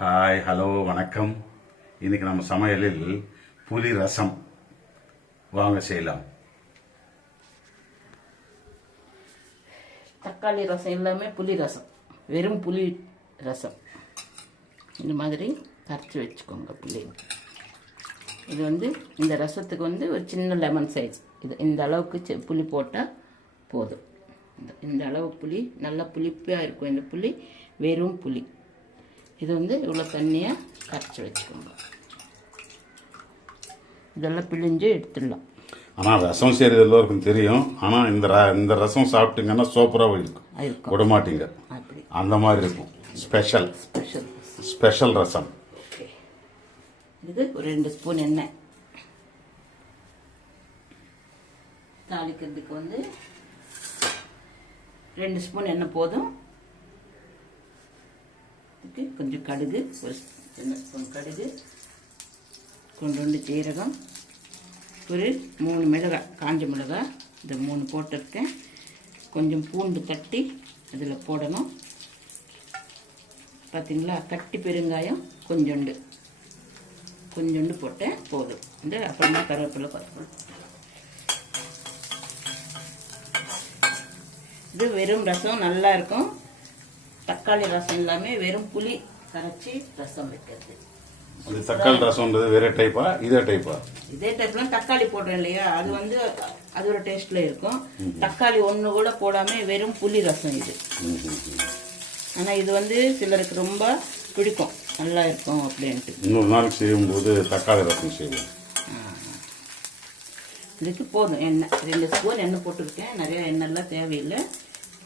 Hi hello வணக்கம். இன்னைக்கு நம்ம சமையலில் புளி ரசம் வாங்க செய்யலாம். தக்காளி ரசம் எல்லாமே புளி ரசம், வெறும் புளி ரசம். இந்த மாதிரி கரைச்சி வச்சுக்கோங்க புளி. இது இந்த ரசத்துக்கு ஒரு சின்ன லெமன் சைஸ், இது இந்த அளவுக்கு புளி போட்டால் போதும். இந்த அளவு புளி நல்லா புளிப்பாக இருக்கும். இந்த புளி வெறும் புளி. இது இவ்வளோ தண்ணியாக கரைச்சி வச்சுக்கோங்க. இதெல்லாம் பிழிஞ்சு எடுத்துடலாம். ஆனால் ரசம் செய்கிறது எல்லோருக்கும் தெரியும். ஆனால் இந்த ரசம் சாப்பிட்டீங்கன்னா சூப்பராக இருக்கும், விட மாட்டீங்க. அப்படி அந்த மாதிரி இருக்கும். ஸ்பெஷல் ரசம். இது ஒரு 2 ஸ்பூன் எண்ணெய். தாளிக்கிறதுக்கு 2 ஸ்பூன் எண்ணெய் போதும். கொஞ்சம் கடுகு, ஒரு சின்ன ஸ்பூன் கடுகு, கொஞ்சோண்டு ஜீரகம், ஒரு 3 மிளகாய், காஞ்ச மிளகாய், இந்த 3 போட்டிருக்கேன். கொஞ்சம் பூண்டு தட்டி அதில் போடணும். பார்த்தீங்களா, கட்டி பெருங்காயம் கொஞ்சோண்டு போட்டேன் போதும். அப்புறமா கருவேப்பிலை கொத்தமல்லி. இது வெறும் ரசம் நல்லா இருக்கும். தக்காளி ரசம் எல்லாமே வெறும் புளி கரைச்சி ரசம் வைக்கிறது. தக்காளி ரசம்ன்றது வேற டைப்பா இதே டைப்பா? இதே டைப்லாம் தக்காளி போடுறேன் இல்லையா, அது ஒரு டேஸ்ட்ல இருக்கும். தக்காளி ஒன்று கூட போடாம வெறும் புளி ரசம் இது. ஆனா இது சிலருக்கு ரொம்ப பிடிக்கும், நல்லா இருக்கும் அப்படின்ட்டு. இன்னொரு நாள் செய்யும்போது தக்காளி ரசம் செய்வோம். இதுக்கு போதும் எண்ணெய், 2 ஸ்பூன் எண்ணெய் போட்டிருக்கேன். நிறைய எண்ணெய்லாம் தேவையில்லை,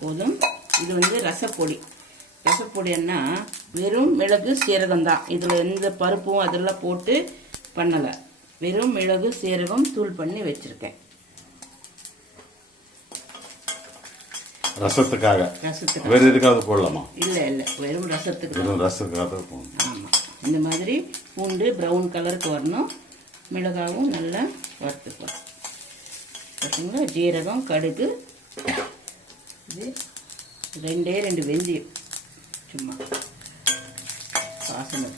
போதும். இது ரசப்பொடி. ரசப்பொடின்னா வெறும் மிளகு சீரகம் தான். இதில் எந்த பருப்பும் அதெல்லாம் போட்டு பண்ணலை. வெறும் மிளகு சீரகம் தூள் பண்ணி வச்சிருக்கேன் ரசத்துக்காக. வேற எதுக்காவது போடலாமா? இல்லை வெறும் ரசத்துக்கு. வெறும் ரசத்துக்காக போடணும். ஆமாம். இந்த மாதிரி பூண்டு ப்ரௌன் கலருக்கு வரணும். மிளகாவும் நல்லா வறுத்துக்கலாம். பார்த்தீங்களா, ஜீரகம், கடுகு, இது 2 வெந்தயம் சும்மா வாசனை.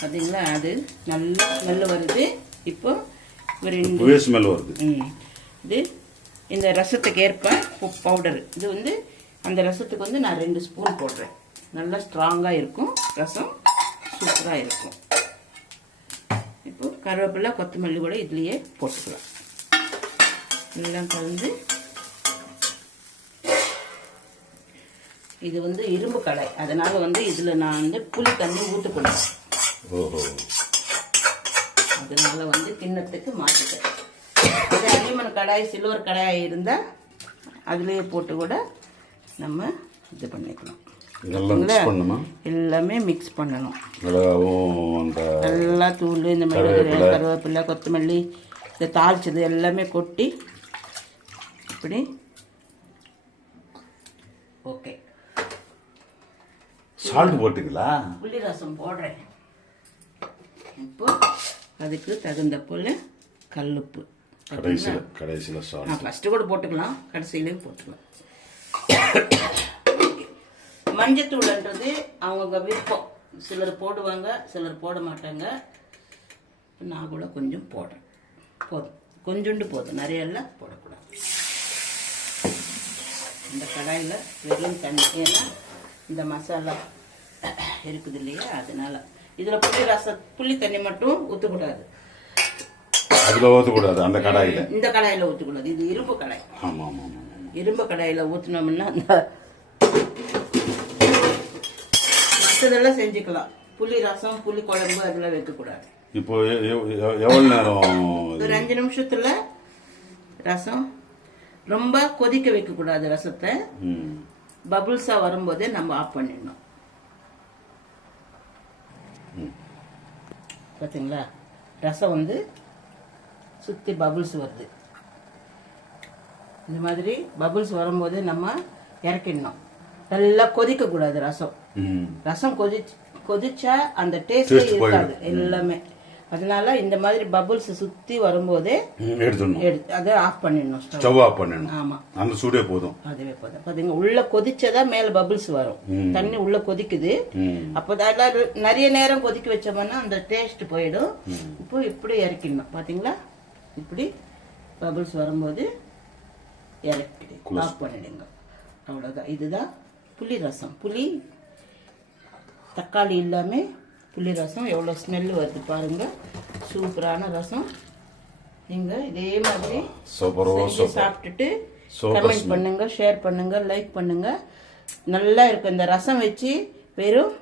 பார்த்தீங்களா, அது நல்லா ஸ்மெல் வருது. இப்போ ஒரு 2 ஸ்மெல் வருது. இது இந்த ரசத்துக்கு ஏற்ப பவுடர். இது அந்த ரசத்துக்கு நான் 2 ஸ்பூன் போடுறேன். நல்லா ஸ்ட்ராங்காக இருக்கும் ரசம், சூப்பராக இருக்கும். இப்போ கருவேப்பிலை கொத்தமல்லி கூட இதுலேயே போட்டுக்கலாம். எல்லாம் கலந்து. இது இரும்பு கடாய், அதனால இதில் நான் புளி தண்ணி ஊற்றக்கூடாது. அதனால கிண்ணத்துக்கு மாற்றிட்டேன். இது அலுமினியம் கடாய், சில்வர் கடாய் இருந்தால் அதுலேயே போட்டு கூட நம்ம இது பண்ணிக்கலாம். எல்லாமே மிக்ஸ் பண்ணணும். நல்லா தூள், இந்த மிளகு, கருவேப்பிலை, கொத்தமல்லி, இந்த தாளிச்சது எல்லாமே கொட்டி இப்படி. ஓகே, சால்ட் போட்டுங்களா? புளி ரசம் போடுறேன். இப்போ அதுக்கு தகுந்த போல கல்லுப்பு. கடைசியில் சால்ட் ஃபஸ்ட்டு கூட போட்டுக்கலாம், கடைசியிலையும் போட்டுக்கலாம். மஞ்சத்தூள்ன்றது அவங்க விருப்பம். சிலர் போடுவாங்க, சிலர் போட மாட்டாங்க. நான் கூட கொஞ்சம் போடுறேன். போதும், கொஞ்சோண்டு போதும், நிறைய எல்லாம் போடக்கூடாது. இந்த கடாயில் வெறும் தண்ணி, ஏன்னா இந்த மசாலா இருக்குது இல்லையா, அதனால இதில் புளி தண்ணி மட்டும் ஊற்றக்கூடாது. அதில் ஊற்றக்கூடாது, அந்த கடாயில். இந்த கடாயில் ஊற்றக்கூடாது. இது இரும்பு கடாய். ஆமாம். இரும்பு கடாயில் ஊற்றினோம்னா மற்றதெல்லாம் செஞ்சுக்கலாம். புளி ரசம், புளி குழம்பு அதெல்லாம் வைக்கக்கூடாது. இப்போ எவ்வளோ நேரம்? ஒரு 5 நிமிஷத்துல ரசம். ரொம்ப கொதிக்க வைக்கக்கூடாது ரசத்தை. பபுள்ஸா வரும்போதே நம்ம ஆஃப் பண்ணிடணும். பார்த்தீங்களா, ரசம் சுற்றி பபுள்ஸ் வருது. இந்த மாதிரி பபுள்ஸ் வரும்போது நம்ம இறக்கிடணும். நல்லா கொதிக்கக்கூடாது ரசம். ரசம் கொதிச்சா அந்த டேஸ்ட் இருக்காது எல்லாமே. அதனால இந்த மாதிரி பபுள்ஸ் சுத்தி வரும்போதே எடுத்துடணும். அதை ஆஃப் பண்ணிடணும். ஸ்டவ் ஆஃப் பண்ணிடணும். ஆமா, அந்த சூடே போதும். அதுவே போதும். பாத்தீங்க, உள்ள கொதிச்சதா மேல பபுள்ஸ் வரும். தண்ணி உள்ள கொதிக்குது. அப்போ நிறைய நேரம் கொதிக்க வச்சோம்னா அந்த டேஸ்ட் போயிடும். இப்போ இப்படி இறக்கிடணும். பாத்தீங்களா, இப்படி பபுள்ஸ் வரும்போது இறக்கி ஆஃப் பண்ணிடுங்க. அவ்வளோதான். இதுதான் புளி ரசம். புளி தக்காளி இல்லாமல் புளி ரசம். எவ்வளோ ஸ்மெல் வருது பாருங்க. சூப்பரான ரசம். நீங்கள் இதே மாதிரி சாப்பிட்டுட்டு கமெண்ட் பண்ணுங்க, ஷேர் பண்ணுங்க, லைக் பண்ணுங்க. நல்லா இருக்கும். இந்த ரசம் வச்சு வெறும்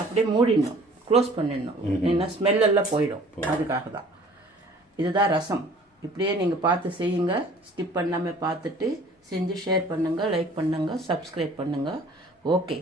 அப்படியே மூடிடணும், க்ளோஸ் பண்ணிடணும். ஏன்னா ஸ்மெல் எல்லாம் போயிடும். அதுக்காக தான். இதுதான் ரசம். இப்படியே நீங்கள் பார்த்து செய்யுங்க. ஸ்கிப் பண்ணாமல் பார்த்துட்டு செஞ்சு ஷேர் பண்ணுங்க, லைக் பண்ணுங்க, சப்ஸ்கிரைப் பண்ணுங்க. ஓகே.